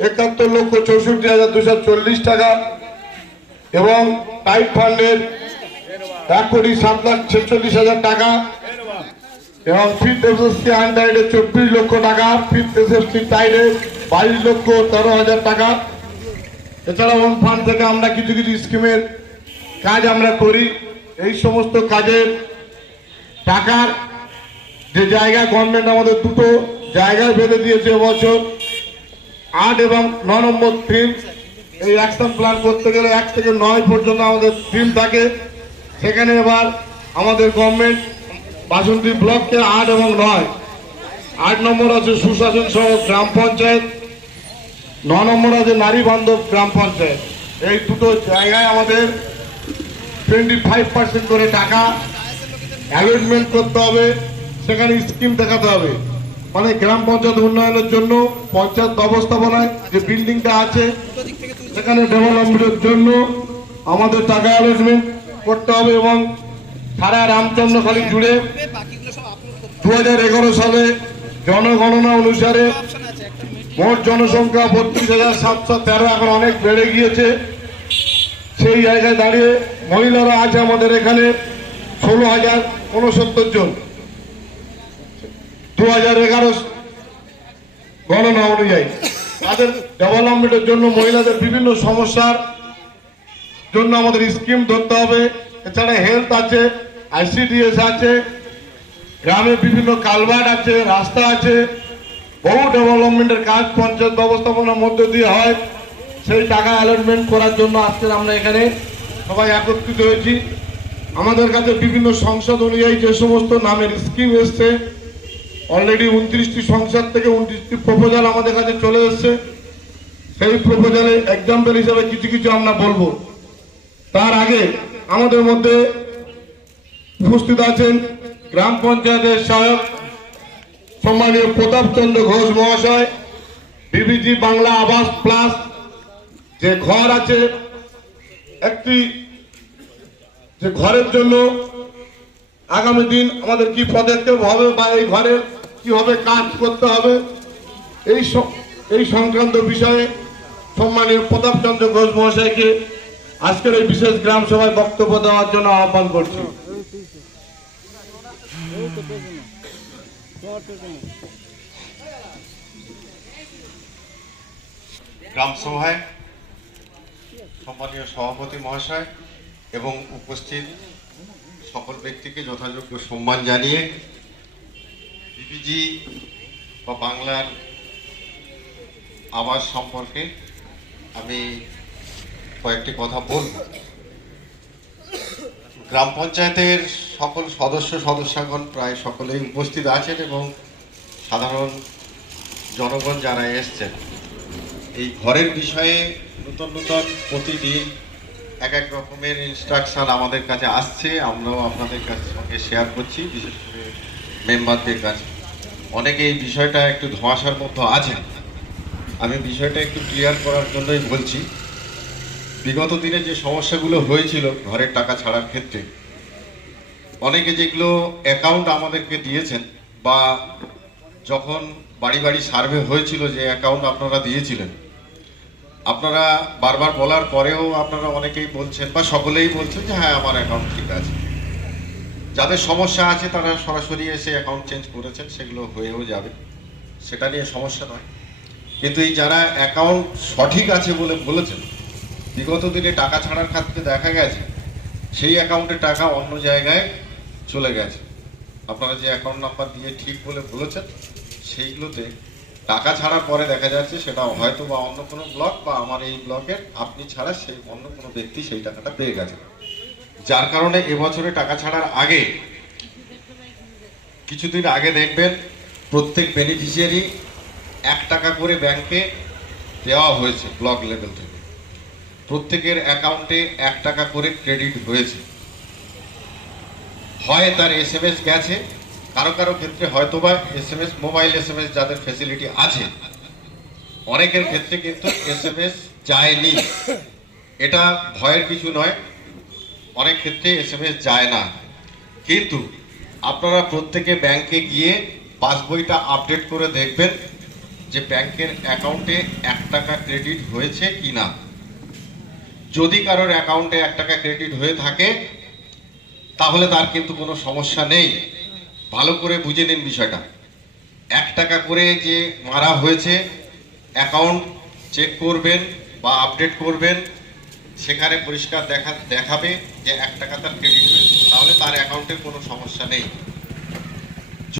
71,64,240 টাকা এবং টাইপ ফান্ডের 1,07,46,000 টাকা এবং ফিফথ এসএসসি আনটাইডে 24 লক্ষ টাকা, ফিফথ এসএসসি টাইডে 22,13,000 টাকা। এছাড়া ওয়ান ফান্ড থেকে আমরা কিছু কিছু স্কিমের কাজ আমরা করি। এই সমস্ত কাজের টাকার যে জায়গা গভর্নমেন্ট আমাদের দুটো জায়গায় বেঁধে দিয়েছে এবছর 8 এবং 9 নম্বর থিম। এই অ্যাকশন প্ল্যান করতে গেলে 1 থেকে 9 পর্যন্ত আমাদের থিম থাকে। সেখানে এবার আমাদের গভর্নমেন্ট বাসন্তী ব্লককে 8 এবং 9, 8 নম্বর আছে সুশাসন সহ গ্রাম পঞ্চায়েত, 9 নম্বর আছে নারী বান্ধব গ্রাম পঞ্চায়েত। এই দুটো জায়গায় আমাদের 25% করে টাকা অ্যালটমেন্ট করতে হবে। সেখানে স্কিম দেখাতে হবে, মানে গ্রাম পঞ্চায়েত উন্নয়নের জন্য পঞ্চায়েত ব্যবস্থাপনায় যে বিল্ডিংটা আছে সেখানে ডেভেলপমেন্টের জন্য আমাদের টাকা অ্যালটমেন্ট করতে হবে। এবং সারা রামচন্দ্রখালী জুড়ে 2011 সালে জনগণনা অনুসারে মোট জনসংখ্যা 32,713, এখন অনেক বেড়ে গিয়েছে। সেই জায়গায় দাঁড়িয়ে মহিলারা আছে আমাদের এখানে 16,069 জন। 2011 গণনা অনুযায়ী তাদের ডেভেলপমেন্টের জন্য মহিলাদের বিভিন্ন সমস্যার জন্য আমাদের স্কিম ধরতে হবে। এছাড়া হেলথ আছে, আইসিডিএস আছে, গ্রামে বিভিন্ন কালভার্ট আছে, রাস্তা আছে, বহু ডেভেলপমেন্টের কাজ পঞ্চায়েত ব্যবস্থাপনার মধ্যে দিয়ে হয়। সেই টাকা অ্যালটমেন্ট করার জন্য আজকে আমরা এখানে সবাই একত্রিত হয়েছি। আমাদের কাছে বিভিন্ন সংসদ অনুযায়ী যে সমস্ত নামের স্কিম এসছে, অলরেডি 29টি সংসদ থেকে 29টি প্রপোজাল আমাদের কাছে চলে এসছে। সেই প্রপোজালে এক্সাম্পল হিসেবে কিছু কিছু আমরা বলবো। তার আগে আমাদের মধ্যে উপস্থিত আছেন গ্রাম পঞ্চায়েতের সহায়ক সম্মানীয় প্রতাপ চন্দ্র ঘোষ মহাশয়। বিবিজি বাংলা আবাস প্লাস যে ঘর আছে, একটি যে ঘরের জন্য আগামী দিন আমাদের কি পদক্ষেপ হবে বা এই ঘরের কিভাবে কাজ করতে হবে, এই সংক্রান্ত বিষয়ে সম্মানীয় প্রতাপ চন্দ্র ঘোষ মহাশয়কে আজকের এই বিশেষ গ্রাম সভায় বক্তব্য দেওয়ার জন্য আহ্বান করছি। গ্রাম সভায় সম্মানীয় সভাপতি মহাশয় এবং উপস্থিত সকল ব্যক্তিকে যথাযোগ্য সম্মান জানিয়ে বিবিজি বা বাংলার আবাস সম্পর্কে আমি কয়েকটি কথা বলব। গ্রাম পঞ্চায়েতের সকল সদস্যগণ প্রায় সকলেই উপস্থিত আছেন এবং সাধারণ জনগণ যারা এসছেন, এই ঘরের বিষয়ে নতুন নতুন প্রতিদিন এক এক রকমের ইনস্ট্রাকশন আমাদের কাছে আসছে। আমরাও আপনাদের কাছে সঙ্গে শেয়ার করছি, বিশেষ করে মেম্বারদের কাছে। অনেকে এই বিষয়টা একটু ধোঁয়াশার মধ্যে আছেন। আমি বিষয়টা একটু ক্লিয়ার করার জন্যই বলছি। বিগত দিনে যে সমস্যাগুলো হয়েছিল ঘরের টাকা ছাড়ার ক্ষেত্রে, অনেকে যেগুলো অ্যাকাউন্ট আমাদেরকে দিয়েছেন বা যখন বাড়ি বাড়ি সার্ভে হয়েছিল যে অ্যাকাউন্ট আপনারা দিয়েছিলেন, আপনারা বারবার বলার পরেও আপনারা অনেকেই বলছেন বা সকলেই বলছেন যে হ্যাঁ আমার অ্যাকাউন্ট ঠিক আছে। যাদের সমস্যা আছে তারা সরাসরি এসে অ্যাকাউন্ট চেঞ্জ করেছেন, সেগুলো হয়েও যাবে, সেটা নিয়ে সমস্যা নয়। কিন্তু এই যারা অ্যাকাউন্ট সঠিক আছে বলে বলেছেন, বিগত দিনে টাকা ছাড়ার ক্ষেত্রে দেখা গেছে সেই অ্যাকাউন্টে টাকা অন্য জায়গায় চলে গেছে। আপনারা যে অ্যাকাউন্ট নাম্বার দিয়ে ঠিক বলে বলেছেন, সেইগুলোতে টাকা ছাড়ার পরে দেখা যাচ্ছে সেটা হয়তো বা অন্য কোনো ব্লক বা আমার এই ব্লকের আপনি ছাড়া সেই অন্য কোনো ব্যক্তি সেই টাকাটা পেয়ে গেছে। যার কারণে এবছরে টাকা ছাড়ার আগে কিছুদিন আগে দেখবেন প্রত্যেক বেনিফিশিয়ারি 1 টাকা করে ব্যাংকে দেওয়া হয়েছে। ব্লক লেভেল থেকে প্রত্যেকের অ্যাকাউন্টে 1 টাকা করে ক্রেডিট হয়েছে। হয় তার SMS গেছে, কারো কারো ক্ষেত্রে হয়তোবা SMS, মোবাইল SMS যাদের ফ্যাসিলিটি আছে, অনেকের ক্ষেত্রে কিন্তু SMS যায়নি। এটা ভয়ের কিছু নয়, অনেক ক্ষেত্রে SMS যায় না। কিন্তু আপনারা প্রত্যেকে ব্যাংকে গিয়ে পাসবইটা আপডেট করে দেখবেন যে ব্যাংকের অ্যাকাউন্টে 1 টাকা ক্রেডিট হয়েছে কিনা। যদি কারোর অ্যাকাউন্টে 1 টাকা ক্রেডিট হয়ে থাকে তাহলে তার কিন্তু কোনো সমস্যা নেই। ভালো করে বুঝে নিন বিষয়টা। 1 টাকা করে যে মারা হয়েছে, অ্যাকাউন্ট চেক করবেন বা আপডেট করবেন, সেখানে পরিষ্কার দেখাবে যে 1 টাকা তার ক্রেডিট হয়েছে, তাহলে তার অ্যাকাউন্টের কোনো সমস্যা নেই।